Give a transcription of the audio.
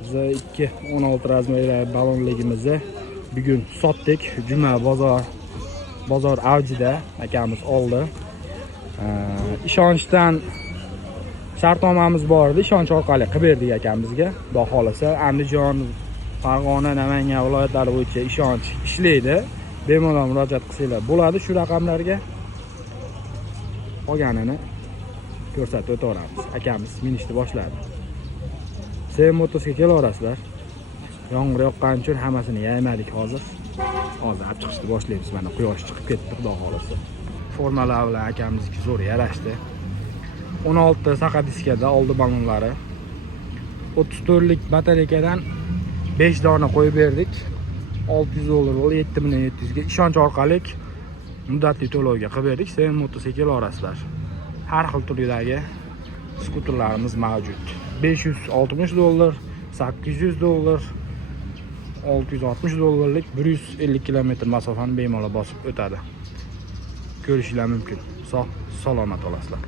Biz 216 razmerli balonligimizni bugun sotdik. Juma bozor avjida akamiz oldi. Ishonchdan shartnomamiz bor edi. Ishonch orqali qilib berdik akamizga. Xudo xolasa Andijon, Farg'ona, Namangan viloyatlari bo'yicha ishonch ishlaydi. Bemalol murojaat qilsanglar bo'ladi shu raqamlarga. Qolganini ko'rsatib o'taveramiz. Akamiz minishni boshladi. Sen motosiga kelaverasizlar. Yomg'ir yoqqani uchun hammasini yaymadik hozir. Hozir olib chiqishni boshlaymiz. Mana quyosh chiqib ketdi, xudo xolasa. Formalar bilan akamizga zo'r yarashdi. 16 saqa diskada oldi balonlari. 34 lik batareykadan 5 dona qo'yib berdik. 600 dollar bo'ldi, 7700 ga ishonch orqali muddatli to'lovga qilib berdik. Sen motosiga kelaverasizlar. Har xil turdagi skuterlarimiz mavjud. 560 dollar, 800 dollar, 660 dollarlik 150 kilometr masofani bemalol bosib o'tadi. Ko'rishinglar mumkin. Sog', salomat olasizlar.